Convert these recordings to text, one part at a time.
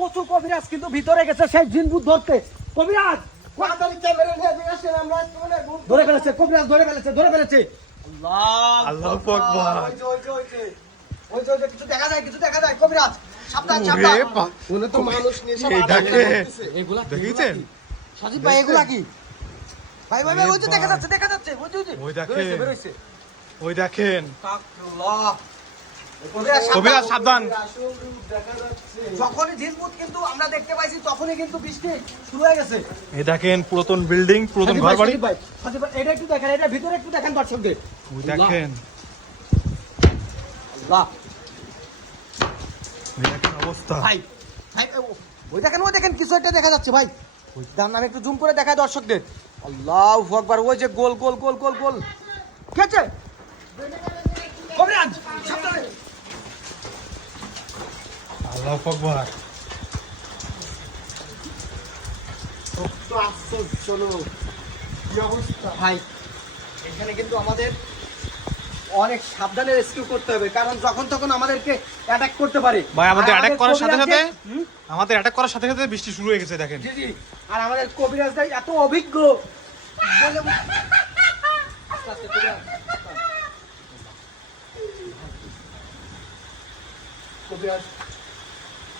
প্রচুর কবিরাজ কিন্তু ভিতরে গেছে সেই জিনভূত ধরতে। কবিরাজ তাড়াতাড়ি ক্যামেরা নিয়ে দিয়ে আসেন, আমরা ধরে ফেলেছে, কবিরাজ ধরে ফেলেছে। আল্লাহু আকবার। ওই যে কিছু দেখা যায় কবিরাজ, সাবধান সাবধান। ওরে বাপ, উনি তো মানুষ নিয়ে সব এই আলাদা দেখে। করতেছে। এগুলা দেখেছেন? সাজিদ ভাই এগুলা কি? ভাই ভাই ভাই ওই যে ভাই। দেখা যাচ্ছে ওই যে ওই দেখেন। বেরোইছে। ওই দেখেন। তাকবীরুল্লাহ। কবিরাজ সাবধান। যখনই জিনভূত কিন্তু আমরা দেখতে পাইছি তখনই কিন্তু বৃষ্টি শুরু হয়ে গেছে। এই দেখেন পুরাতন বিল্ডিং, পুরাতন ঘর বাড়ি। সাজিদ ভাই এটা একটু দেখেন, এটা ভিতরে একটু দেখেন দর্শকদের। ওই দেখেন, আল্লাহ ওই দেখেন অবস্থা। ভাই ভাই ওই দেখেন কিছু একটা দেখা যাচ্ছে ভাই। তার নামে একটু জুম করে দেখায় দর্শকদের। আল্লাহু আকবার। ওই যে গোল কি আছে? কবিরাজ সাবধানে। আল্লাহু আকবার। তো আশ্চর্য কি অবস্থা। ভাই এখানে কিন্তু আমাদের অনেক সাবধানে রেস্কিউ করতে হবে, কারণ যখন তখন আমাদেরকে অ্যাটাক করতে পারে। ভাই আমাদের আর অ্যাটাক করার সাথে সাথে হুম? বৃষ্টি শুরু হয়ে গেছে দেখেন। জি জি। আর আমাদের কবিরাজরা এত অভিজ্ঞ বলে- আস্তে আস্তে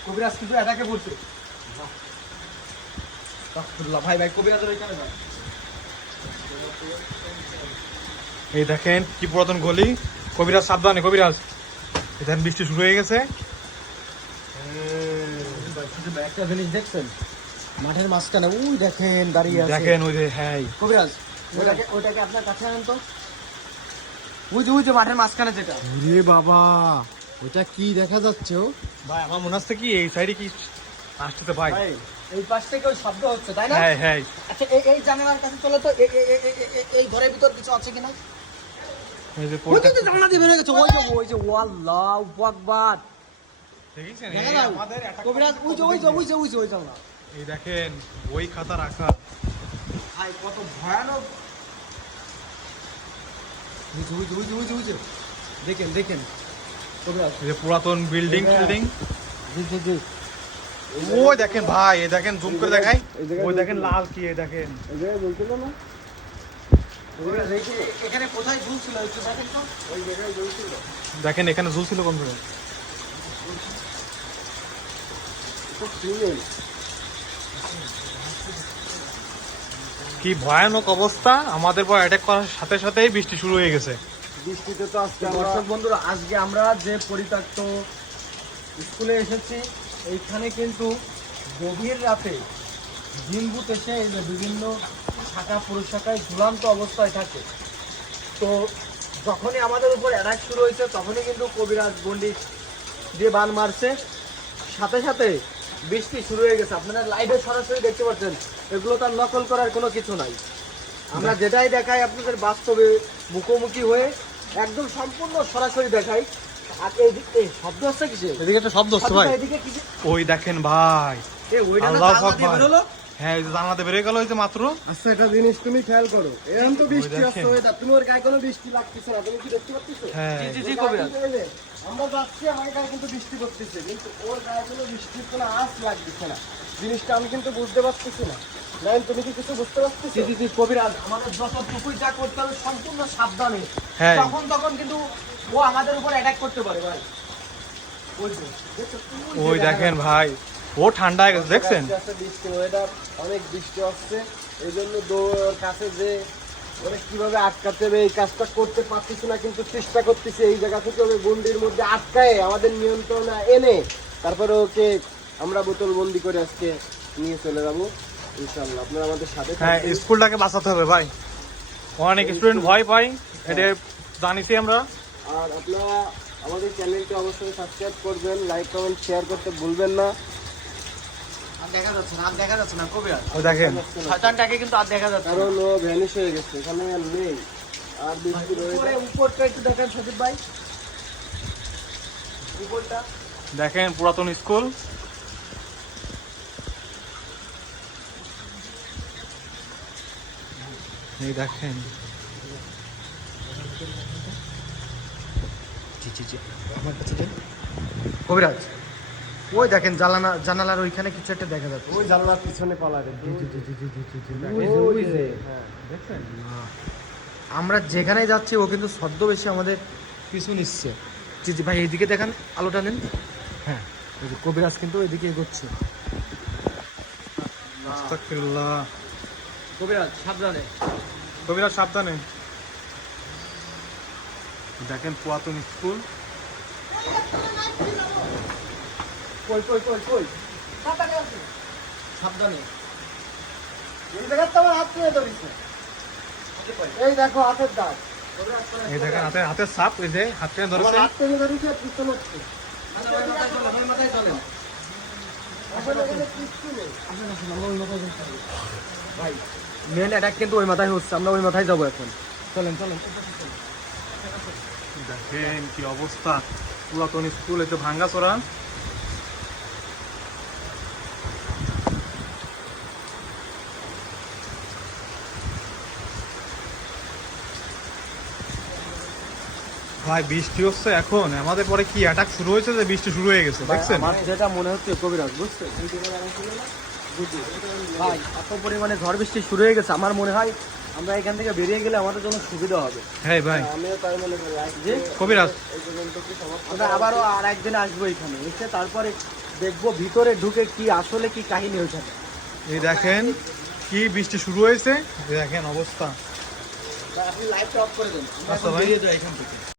কবিরাজ কিন্তু অ্যাটাকে পড়ছে। আস্তাগফিরুল্লাহ। ভাই কবিরাজের ওইখানে যান। এই দেখেন কি পুরাতন গলি। কবিরাজ সাবধানে, কবিরাজ। এই দেখেন বৃষ্টি শুরু হয়ে গেছে। একটা জিনিস দেখছেন মাঠের মাঝখানে ওই দেখেন দাঁড়িয়ে আছে। দেখেন ওই যে, হ্যাঁ কবিরাজ ওইটাকে আপনার কাছে আনেন তো। ওই যে মাঠের মাঝখানে যেটা। ওরে বাবা, ওটা কি দেখা যাচ্ছে? ভাই আমার মনে হচ্ছে কি এই সাইডে কি আসতেছে ভাই। ভাই এই পাশ থেকে ওই শব্দ হচ্ছে তাই না? হ্যাঁ হ্যাঁ। আচ্ছা এই জানালার কাছে চলো তো। এই ঘরের ভিতর কিছু আছে কিনা? এই যে ওই যে জানলা দিয়ে বের হয়ে গেছে। ওই যে আল্লাহু আকবার। দেখেছেন? দেখা এই যায় আমাদের attack কবিরাজ ওই জানলা। এই দেখেন বই খাতা রাখা। ভাই কত ভয়ানক। ওই যে। দেখেন কবিরাজ। এই যে পুরাতন বিল্ডিং টিল্ডিং। জি। ওই দেখেন ভাই, এই দেখেন জুম করে দেখাই। এই জায়গায় ওই দেখেন লাল কি, এই দেখেন। এই জায়গায় বলছিল না? এখানে কোথায় ঝুলছিল একটু দেখেন তো। ওই জায়গায় বলছিল। দেখেন এখানে ঝুলছিল কোন করে। তো শুনেন। কি ভয়ানক অবস্থা। আমাদের পর অ্যাটাক করার সাথে সাথেই বৃষ্টি শুরু হয়ে গেছে। বৃষ্টিতে তো আজকে আমরা দর্শক বন্ধুরা আজকে আমরা যে পরিত্যক্ত স্কুলে এসেছি, এইখানে কিন্তু গভীর রাতে জিনভূত এসে এই যে বিভিন্ন শাখা প্রশাখায় ঝুলন্ত অবস্থায় থাকে। তো যখনই আমাদের উপর অ্যাটাক শুরু হয়েছে তখনই কিন্তু কবিরাজ গন্ডি দিয়ে বান মারছে, সাথে সাথে বৃষ্টি শুরু হয়ে গেছে। আপনারা লাইভে সরাসরি দেখতে পাচ্ছেন। এগুলো তার নকল করার কোনো কিছু নাই। আমরা যেটাই দেখাই আপনাদের বাস্তবে মুখোমুখি হয়ে একদম সম্পূর্ণ সরাসরি দেখাই। আর এই শব্দ হচ্ছে কিসে? এদিকে একটা শব্দ হচ্ছে ভাই। এদিকে কিসে? ওই দেখেন ভাই। ওইটা না আল্লাহু জানলা দিয়ে আকবার। বেরোলো? হ্যাঁ এই যে জানলাতে বেরিয়ে গেল, ওই যে মাত্র। আচ্ছা একটা জিনিস তুমি খেয়াল করো, এরকম তো বৃষ্টি দেখেন। আসছে ওয়েদার, তুমি ওর গায়ে কোনো বৃষ্টি লাগতেছে না, তুমি কি দেখতে পাচ্ছ? হ্যাঁ জি কবিরাজ। আমরা যাচ্ছি, আমার গায়ে কিন্তু বৃষ্টি পড়তেছে, কিন্তু ওর গায়ে কোনো বৃষ্টির কোনো আঁচ লাগতেছে না। জিনিসটা আমি কিন্তু বুঝতে পারতেছি না। লাইন তুমি কি কিছু বুঝতে পারতেছো? জি কবিরাজ, আমাদের যতটুকুই যা করতে হবে সম্পূর্ণ সাবধানে। হ্যাঁ। তখন কিন্তু ও আমাদের উপর অ্যাটাক করতে পারে ভাই। ওই যে, দেখছো? ওই দেখেন ভাই, ও ঠান্ডা হয়ে গেছে দেখছেন। আজকে বৃষ্টি ওয়েদার, অনেক বৃষ্টি আসছে, এই জন্য দৌড় কাছে যে ওরা কিভাবে আটকাতে হবে এই কাজটা করতে পারতেছি না, কিন্তু চেষ্টা করতেছি এই জায়গা থেকে ওকে গন্ডির মধ্যে আটকায় আমাদের নিয়ন্ত্রণে এনে তারপরে ওকে আমরা বোতল বন্দি করে আজকে নিয়ে চলে যাবো ইনশাল্লাহ। আপনারা আমাদের সাথে হ্যাঁ থাকবেন। স্কুলটাকে বাঁচাতে হবে ভাই। অনেক স্টুডেন্ট ভয় পায়, এটা জানিছি আমরা। আর আপনারা আমাদের চ্যানেলটি অবশ্যই সাবস্ক্রাইব করবেন, লাইক কমেন্ট শেয়ার করতে ভুলবেন না। আর দেখা যাচ্ছে না কবিরাজ। ওই দেখেন শয়তানটাকে কিন্তু আর দেখা যাচ্ছে না। কারণ ও ভ্যানিশ হয়ে গেছে, এখানে আর নেই। আর বৃষ্টি রয়েছে। উপরটা একটু দেখেন সজিব ভাই, উপরটা। দেখেন পুরাতন স্কুল। এই দেখেন জি আমার কাছে দেন কবিরাজ। ওই দেখেন জানালার ওইখানে কিছু একটা দেখা যাচ্ছে। ওই জানলার পিছনে পালারে ওই যে, হ্যাঁ দেখছেন? আমরা যেখানেই যাচ্ছি ও কিন্তু ছদ্মবেশে আমাদের পিছু নিচ্ছে। জি জি ভাই, এইদিকে দেখান, আলোটা নেন। হ্যাঁ, ওই যে কবিরাজ কিন্তু ওইদিকে এগোচ্ছে। আস্তাগফিরুল্লাহ। কবিরাজ সাবধানে। কবিরাজ সাবধানে। দেখেন পুরাতন স্কুল। কই কই কই কই সাবধানে। এই জায়গাতে আমার হাত তুলে ধরিস না। এই দেখো হাতের দাগ। এই দেখেন হাতের ছাপ, এই যে হাত টেনে আমার ধরেছে। হাত থেকে ধরিস আর পিছন হচ্ছে। মাথায় চলেন। আসলে এখানে কিচ্ছু নেই। ভাই মেন অ্যাটাক কিন্তু ওই মাথায় হচ্ছে, আমরা ওই মাথায় যাবো এখন। চলেন চলেন। দেখেন কি অবস্থা, পুরাতন স্কুল, এই তো ভাঙ্গা চোরা। ভাই বৃষ্টি হচ্ছে এখন, আমাদের পরে কি অ্যাটাক শুরু হয়েছে যে বৃষ্টি শুরু হয়ে গেছে, দেখছেন? আমার যেটা মনে হচ্ছে কবিরাজ, বুঝছেন ভাই, এত পরিমাণে ঝড় বৃষ্টি শুরু হয়ে গেছে, আমার মনে হয় আমরা এখান থেকে বেরিয়ে গেলে আমাদের জন্য সুবিধা হবে। হ্যাঁ ভাই, আমিও তাই মনে করি। যে কবিরাজ এই পর্যন্ত কি সমস্যা? আমরা আবারও আর একদিন আসবো এখানে, এসে তারপরে দেখবো ভিতরে ঢুকে কি আসলে কি কাহিনী ওইখানে। এই দেখেন কি বৃষ্টি শুরু হয়েছে, এই দেখেন অবস্থা। আপনি লাইটটা অফ করে দেন, আচ্ছা ভাই। বেরিয়ে যাই এখান থেকে।